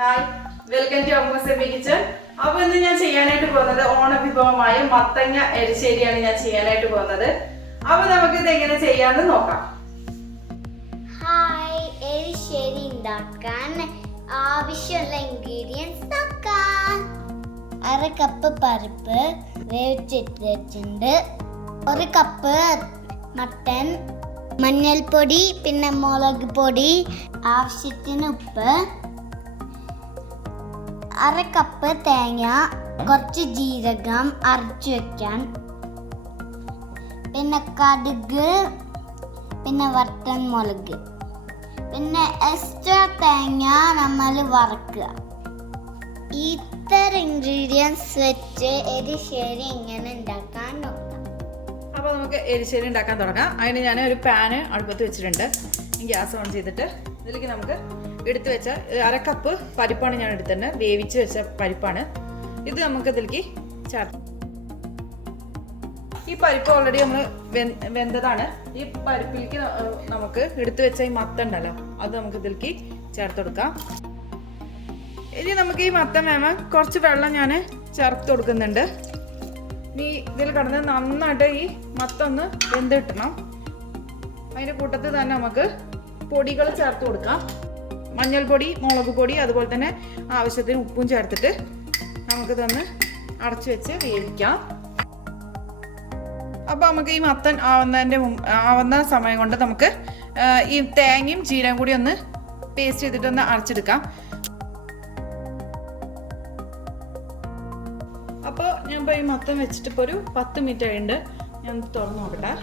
Hi, welcome to Ammu's Emmy kitchen. അപ്പോൾ ഇന്ന് ഞാൻ ചെയ്യാനായിട്ട് പോകുന്നത് ഓണവിഭവമായ മത്തങ്ങ എരിശ്ശേരിയാണ് ഞാൻ ചെയ്യാനായിട്ട് പോകുന്നത്. അപ്പോൾ നമുക്ക് ഇത് എങ്ങനെ ചെയ്യാമെന്ന് നോക്കാം. ഹായ്, എരിശ്ശേരി ഉണ്ടാക്കാൻ ആവശ്യമുള്ള ഇൻഗ്രീഡിയൻസ് നോക്കാം. 1/2 കപ്പ് പരിപ്പ് വേവിച്ചിട്ട് വെച്ചിട്ടുണ്ട്, 1 കപ്പ് മട്ടൻ, മഞ്ഞൾപ്പൊടി, പിന്നെ മുളക് പൊടി, ആവശ്യത്തിന് ഉപ്പ്, 1/2 കപ്പ് തേങ്ങ, കുറച്ച് ജീരകം അരച്ചു വെക്കാൻ, പിന്നെ കടുക്, പിന്നെ വറ്റൻ മുളക്, പിന്നെ എക്സ്ട്രാ തേങ്ങ നമ്മൾ വറക്കുക. ഇത്ര ഇൻഗ്രീഡിയൻസ് വെച്ച് എരിശ്ശേരി എങ്ങനെ ഉണ്ടാക്കാൻ നോക്കാം. അപ്പോൾ നമുക്ക് എരിശ്ശേരി ഉണ്ടാക്കാൻ തുടങ്ങാം. അതിന് ഞാൻ ഒരു പാന് അടുപ്പത്ത് വെച്ചിട്ടുണ്ട്. ഗ്യാസ് ഓൺ ചെയ്തിട്ട് ഇതിലേക്ക് നമുക്ക് എടുത്ത് വെച്ച 1/2 കപ്പ് പരിപ്പാണ് ഞാൻ എടുത്തിട്ടുണ്ട്. വേവിച്ച് വെച്ച പരിപ്പാണ് ഇത്. നമുക്ക് ഇതിലേക്ക് ചേർത്ത്, ഈ പരിപ്പ് ഓൾറെഡി നമ്മൾ വെന്തതാണ്. ഈ പരിപ്പിലേക്ക് നമുക്ക് എടുത്തു വെച്ച ഈ മത്തൻ ഉണ്ടല്ലോ, അത് നമുക്ക് ഇതിലേക്ക് ചേർത്ത് കൊടുക്കാം. ഇനി നമുക്ക് ഈ മത്തൻ വേണം, കുറച്ച് വെള്ളം ഞാൻ ചേർത്ത് കൊടുക്കുന്നുണ്ട്. ഇനി ഇതിൽ കിടന്ന് നന്നായിട്ട് ഈ മത്തം ഒന്ന് വെന്ത് കിട്ടണം. അതിൻ്റെ കൂട്ടത്തിൽ തന്നെ നമുക്ക് പൊടികൾ ചേർത്ത് കൊടുക്കാം. മഞ്ഞൾപ്പൊടി, മുളക് പൊടി, അതുപോലെ തന്നെ ആവശ്യത്തിന് ഉപ്പും ചേർത്തിട്ട് നമുക്കിതൊന്ന് അടച്ചു വെച്ച് വേവിക്കാം. അപ്പോൾ നമുക്ക് ഈ മത്തൻ ആവുന്ന സമയം കൊണ്ട് നമുക്ക് ഈ തേങ്ങയും ജീരകം കൂടി ഒന്ന് പേസ്റ്റ് ചെയ്തിട്ടൊന്ന് അരച്ചെടുക്കാം. അപ്പോൾ ഞാൻ ഇപ്പോൾ ഈ മത്തൻ വെച്ചിട്ട് ഇപ്പോൾ ഒരു 10 മിനിറ്റ് ആയിട്ടുണ്ട്. ഞാൻ തുറന്ന് നോക്കട്ടെ.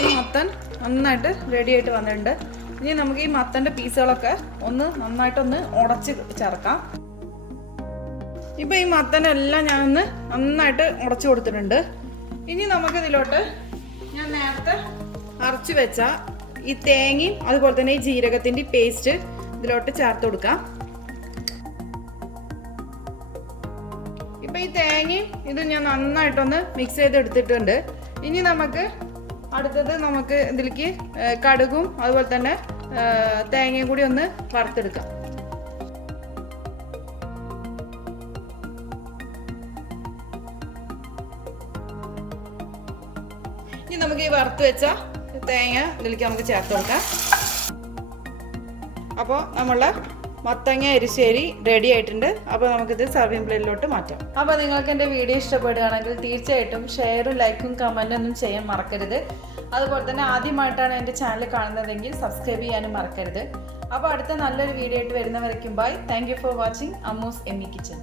ഈ മത്തൻ നന്നായിട്ട് റെഡി ആയിട്ട് വന്നിട്ടുണ്ട്. ഇനി നമുക്ക് ഈ മത്തൻ്റെ പീസുകളൊക്കെ ഒന്ന് നന്നായിട്ടൊന്ന് ഉടച്ച് ചേർക്കാം. ഇപ്പം ഈ മത്തനെല്ലാം ഞാനൊന്ന് നന്നായിട്ട് ഉടച്ചു കൊടുത്തിട്ടുണ്ട്. ഇനി നമുക്ക് ഇതിലോട്ട് ഞാൻ നേരത്തെ അരച്ച് വെച്ച ഈ തേങ്ങയും അതുപോലെ തന്നെ ഈ ജീരകത്തിൻ്റെ പേസ്റ്റ് ഇതിലോട്ട് ചേർത്ത് കൊടുക്കാം. ഇപ്പം ഈ തേങ്ങയും ഇത് ഞാൻ നന്നായിട്ടൊന്ന് മിക്സ് ചെയ്തെടുത്തിട്ടുണ്ട്. ഇനി നമുക്ക് അടുത്തത് നമുക്ക് ഇതിലേക്ക് കടുകും അതുപോലെ തന്നെ തേങ്ങയും കൂടി ഒന്ന് വറുത്തെടുക്കാം. ഇനി നമുക്ക് ഈ വറുത്ത് വെച്ച തേങ്ങ ഇതിലേക്ക് നമുക്ക് ചേർത്ത് കൊടുക്കാം. അപ്പോൾ നമ്മളെ മത്തങ്ങ എരിശ്ശേരി റെഡി ആയിട്ടുണ്ട്. അപ്പോൾ നമുക്കിത് സർവിംഗ് പ്ലേറ്റിലോട്ട് മാറ്റാം. അപ്പോൾ നിങ്ങൾക്ക് എൻ്റെ വീഡിയോ ഇഷ്ടപ്പെടുകയാണെങ്കിൽ തീർച്ചയായിട്ടും ഷെയറും ലൈക്കും കമൻറ്റും ഒന്നും ചെയ്യാൻ മറക്കരുത്. അതുപോലെ തന്നെ ആദ്യമായിട്ടാണ് എൻ്റെ ചാനൽ കാണുന്നതെങ്കിൽ സബ്സ്ക്രൈബ് ചെയ്യാനും മറക്കരുത്. അപ്പോൾ അടുത്ത നല്ലൊരു വീഡിയോ ആയിട്ട് വരുന്നവരേക്കും bye. Thank you for watching Ammu's Emmy kitchen.